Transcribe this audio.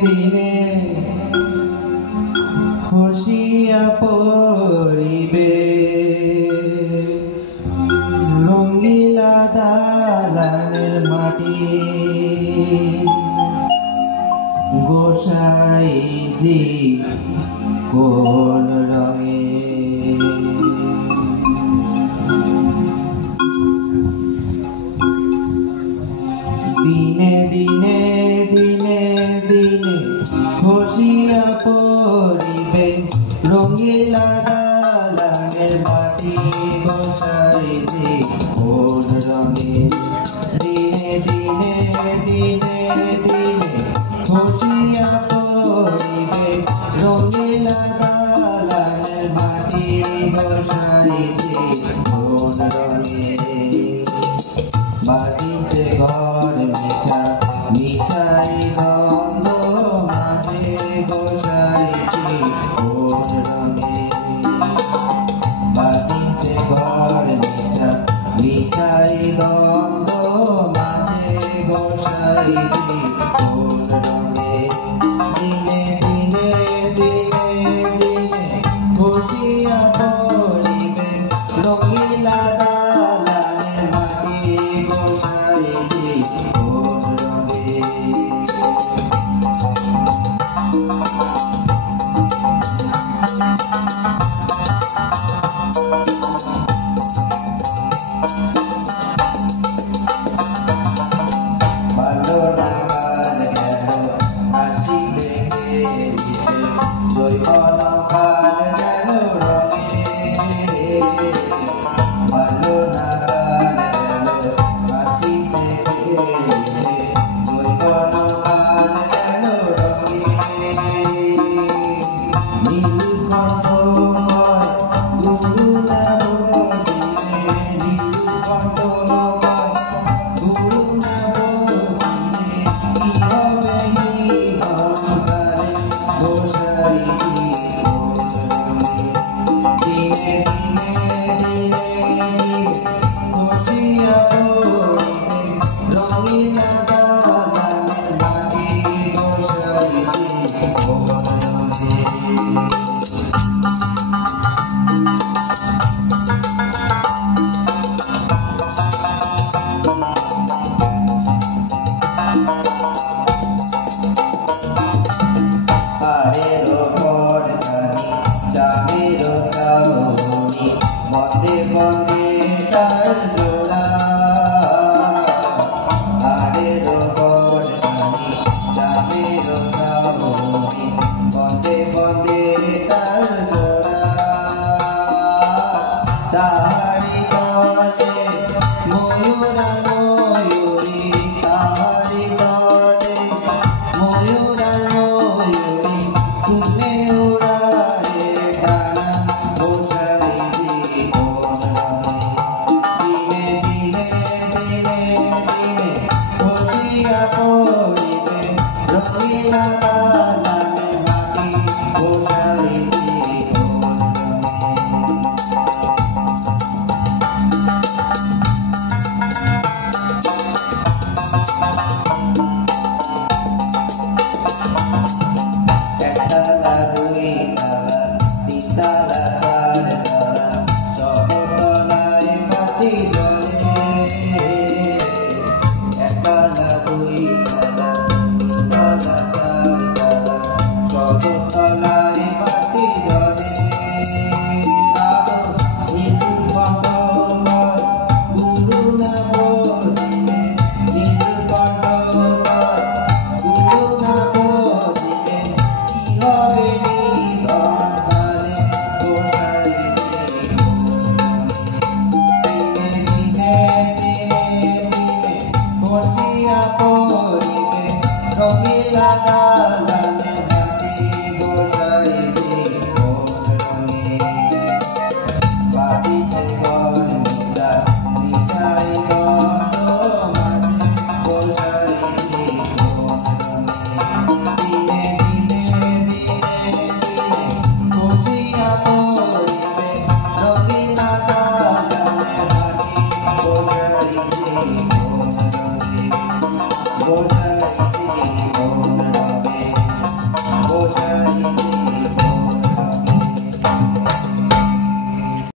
দিনে খসিয়া পড়িবে রঙিলা দালানের মাটি গোসাইজি কোন রঙে দিনে দিনে দিনে দিনে খসিয়া পড়িবে রঙিলা দালানের মাটি গোসাইজি কোন রঙে দিনে দিনে দিনে দিনে খসিয়া পড়িবে রঙিলা দালানের মাটি গোসাইজি কোন রঙে বাজিছে ঘর মিছা মিছাই গন্ধ মাঝে গোসাইছি কোন রঙে বাজিছে ঘর মিছা মিছাই গন্ধ মাঝে গোসাইছি কোন রঙে দিনে দিনে দিনে দিনে খসিয়া পড়িবে রঙিলা দালানের মাটি গোসাইছি কোন রঙে ভালো লাগার গেল হাসি দেখে জৈবন কাল গেল রঙে ভালো লাগার গেল হাসি দেখে জৈবন কাল গেল রঙে নীলকণ্ঠ গুরু নাম জিনে নীলকণ্ঠ গুরু নাম জিনে কি হবে অহংকারে গোসাইছি কোন রঙে দিনে দিনে দিনে খসিয়া পড়িবে রঙিলা দালানের মাটি গোসাইছি কোন রঙে আরেরো পরদানি চামেরো চাউনি বন্দে বন্দে তার জোড়া আরেরো পরদানি চামেরো চাউনি বন্দে বন্দে তার জোড়া তাহারি তলে ময়ূরা ময়ূরী তাহারি তলে ময়ূরা ময়ূরী তুমি উড়ারে ডানা গোসাইছি কোন রঙে দিনে দিনে দিনে খসিয়া পড়িবে রঙিলা দালানের মাটি গোসাইছি কোন রঙে একতলা দুই তলা তিন তলা চার তলা সব তলায় বাতি জ্বলে একতলা দুই তলা তিন তলা চার তলা সব তলায়